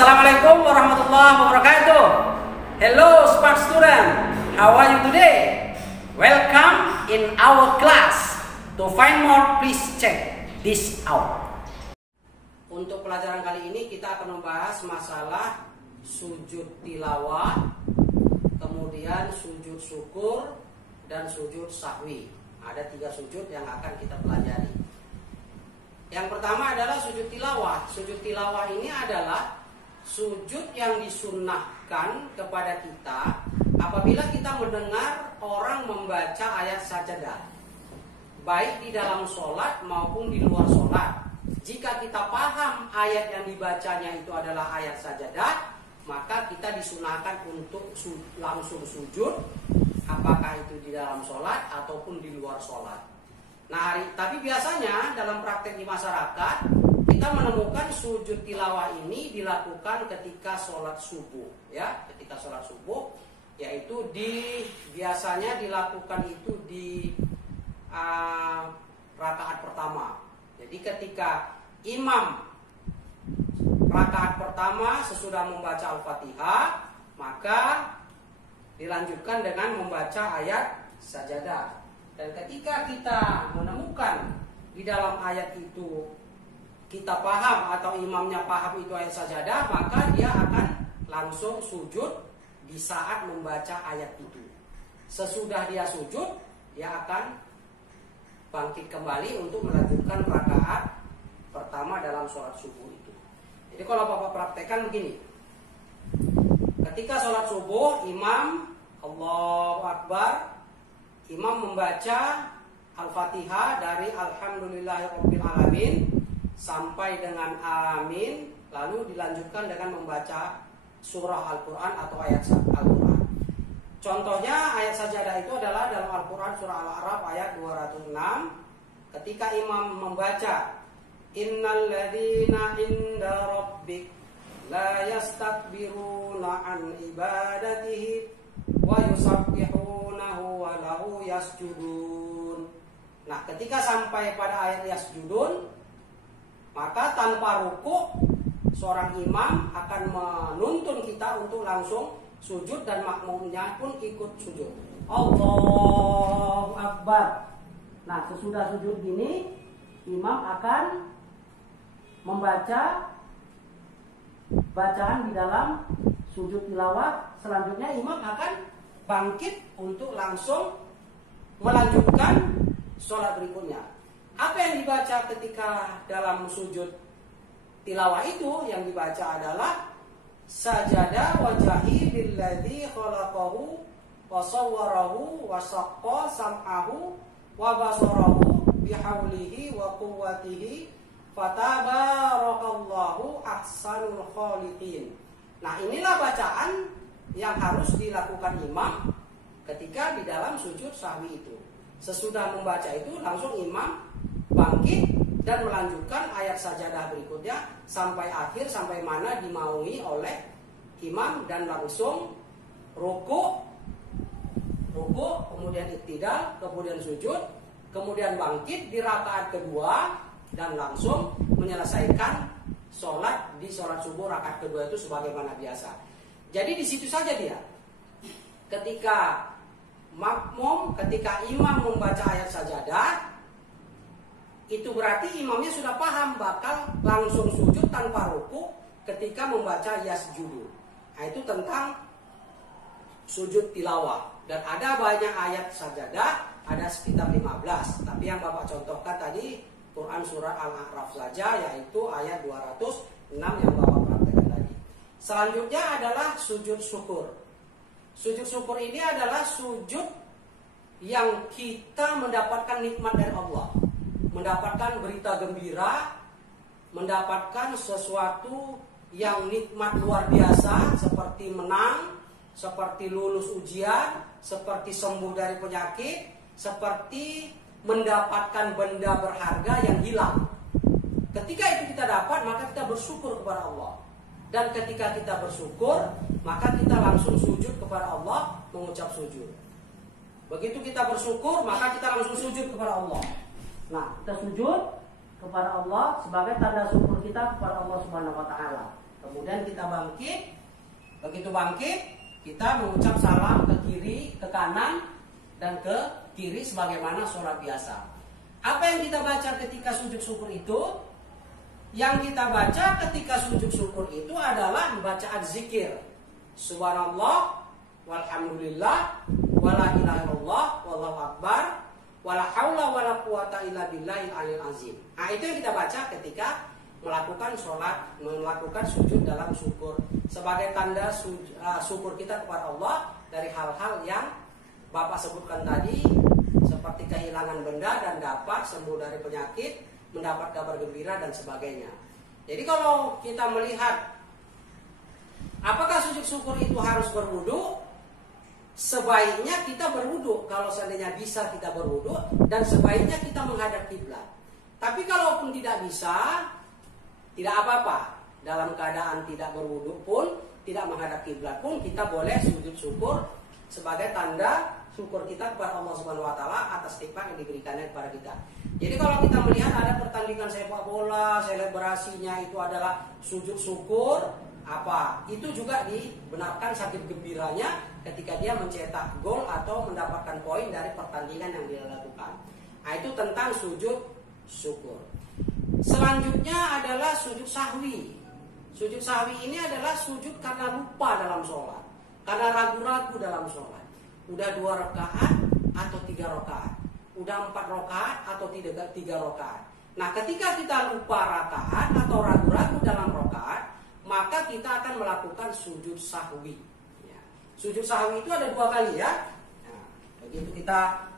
Assalamualaikum warahmatullahi wabarakatuh. Hello smart student, how are you today? Welcome in our class. To find more, please check this out. Untuk pelajaran kali ini kita akan membahas masalah sujud tilawah, kemudian sujud syukur dan sujud sahwi. Ada 3 sujud yang akan kita pelajari. Yang pertama adalah sujud tilawah. Sujud tilawah ini adalah sujud yang disunnahkan kepada kita apabila kita mendengar orang membaca ayat sajadah, baik di dalam sholat maupun di luar sholat. Jika kita paham ayat yang dibacanya itu adalah ayat sajadah, maka kita disunahkan untuk langsung sujud, apakah itu di dalam sholat ataupun di luar sholat. Nah, tapi biasanya dalam praktek di masyarakat kita menemukan sujud tilawah ini dilakukan ketika sholat subuh, ya, ketika sholat subuh, yaitu biasanya dilakukan itu di rakaat pertama. Jadi ketika imam rakaat pertama sesudah membaca Al-Fatihah, maka dilanjutkan dengan membaca ayat sajadah. Dan ketika kita menemukan di dalam ayat itu kita paham atau imamnya paham itu ayat sajadah, maka dia akan langsung sujud di saat membaca ayat itu. Sesudah dia sujud, dia akan bangkit kembali untuk melanjutkan rakaat pertama dalam sholat subuh itu. Jadi kalau Bapak praktekkan begini. Ketika sholat subuh, imam Allahu Akbar, imam membaca Al-Fatihah dari Alhamdulillahirabbil alamin sampai dengan amin, lalu dilanjutkan dengan membaca surah Al-Quran atau ayat Al-Quran. Contohnya ayat sajadah itu adalah dalam Al-Quran surah Al-A'raf ayat 206. Ketika imam membaca Innal ladzina inda rabbik la yastakbiruna an ibadatihi wa yusabbihunahu wa lahu yasjudun. Nah, ketika sampai pada ayat yasjudun, maka tanpa ruku seorang imam akan menuntun kita untuk langsung sujud dan makmumnya pun ikut sujud. Allahu Akbar. Nah, sesudah sujud gini, imam akan membaca bacaan di dalam sujud tilawah. Selanjutnya imam akan bangkit untuk langsung melanjutkan sholat berikutnya. Apa yang dibaca ketika dalam sujud tilawah itu? Yang dibaca adalah sajada wajhi lilladzi khalaqahu wa sawwarahu wa saqqa sam'ahu wa basarahu bihaulihi wa quwwatihi fatabarakallahu ahsanul khaliqin. Nah, inilah bacaan yang harus dilakukan imam ketika di dalam sujud sahwi itu. Sesudah membaca itu langsung imam bangkit dan melanjutkan ayat sajadah berikutnya sampai akhir, sampai mana dimaui oleh imam, dan langsung ruku, kemudian iktidal, kemudian sujud, kemudian bangkit di rakaat kedua dan langsung menyelesaikan sholat di sholat subuh rakaat kedua itu sebagaimana biasa. Jadi di situ saja dia. Ketika makmum, ketika imam membaca ayat sajadah, itu berarti imamnya sudah paham bakal langsung sujud tanpa ruku ketika membaca yasjudu. Nah, itu tentang sujud tilawah. Dan ada banyak ayat sajadah, ada sekitar 15. Tapi yang Bapak contohkan tadi Quran surat Al-A'raf saja, yaitu ayat 206 yang Bapak praktekkan tadi. Selanjutnya adalah sujud syukur. Sujud syukur ini adalah sujud yang kita mendapatkan nikmat dari Allah, mendapatkan berita gembira, mendapatkan sesuatu yang nikmat luar biasa seperti menang, seperti lulus ujian, seperti sembuh dari penyakit, seperti mendapatkan benda berharga yang hilang. Ketika itu kita dapat, maka kita bersyukur kepada Allah. Dan ketika kita bersyukur, maka kita langsung sujud kepada Allah, mengucap sujud. Begitu kita bersyukur, maka kita langsung sujud kepada Allah. Nah, kita sujud kepada Allah sebagai tanda syukur kita kepada Allah Subhanahu wa taala. Kemudian kita bangkit. Begitu bangkit, kita mengucap salam ke kiri, ke kanan, dan ke kiri sebagaimana sholat biasa. Apa yang kita baca ketika sujud syukur itu? Yang kita baca ketika sujud syukur itu adalah bacaan zikir. Subhanallah, walhamdulillah, wala ilaha illallah, wallahu akbar, wala haula wala quwata illa billahil aliyil azim. Nah, itu yang kita baca ketika melakukan sujud dalam syukur sebagai tanda syukur kita kepada Allah dari hal-hal yang Bapak sebutkan tadi, seperti kehilangan benda dan dapat sembuh dari penyakit, mendapat kabar gembira dan sebagainya. Jadi kalau kita melihat apakah sujud syukur itu harus berwudu, sebaiknya kita berwudu kalau seandainya bisa kita berwudu, dan sebaiknya kita menghadap kiblat. Tapi kalaupun tidak bisa, tidak apa-apa. Dalam keadaan tidak berwudu pun, tidak menghadap kiblat pun, kita boleh sujud syukur sebagai tanda syukur kita kepada Allah Subhanahu wa taala atas nikmat yang diberikannya kepada kita. Jadi kalau kita melihat ada pertandingan sepak bola, selebrasinya itu adalah sujud syukur, apa? Itu juga dibenarkan sakit gembiranya ketika dia mencetak gol atau mendapatkan poin dari pertandingan yang dia lakukan. Nah, itu tentang sujud syukur. Selanjutnya adalah sujud sahwi. Sujud sahwi ini adalah sujud karena lupa dalam sholat, karena ragu-ragu dalam sholat. Udah 2 rakaat atau 3 rakaat, udah 4 rakaat atau 3 rakaat. Nah, ketika kita lupa rakaat atau ragu-ragu dalam rakaat, maka kita akan melakukan sujud sahwi. Ya. Sujud sahwi itu ada 2 kali ya. Nah, begitu kita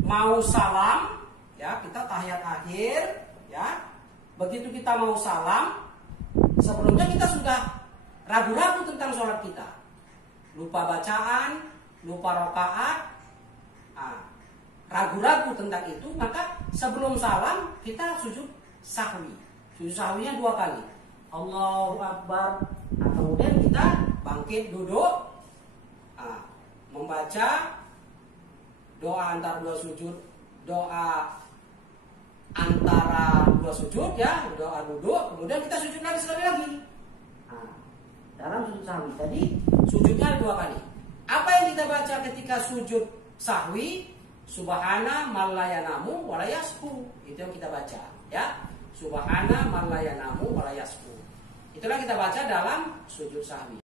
mau salam, ya kita tahiyat akhir, ya. Begitu kita mau salam, sebelumnya kita sudah ragu-ragu tentang sholat kita, lupa bacaan, lupa rakaat, ragu-ragu tentang itu, maka sebelum salam kita sujud sahwi. Sujud sahwinya 2 kali. Allahu Akbar. Nah, kemudian kita bangkit duduk, membaca doa antara 2 sujud, doa antara 2 sujud ya, doa duduk, kemudian kita sujud lagi sekali lagi. Nah, dalam sujud sahwi tadi sujudnya ada 2 kali. Apa yang kita baca ketika sujud sahwi? Subhana man la yanamu wa la yasku. Itu yang kita baca, ya. Subhana man la yanamu wa la yasku. Itulah kita baca dalam sujud sahwi.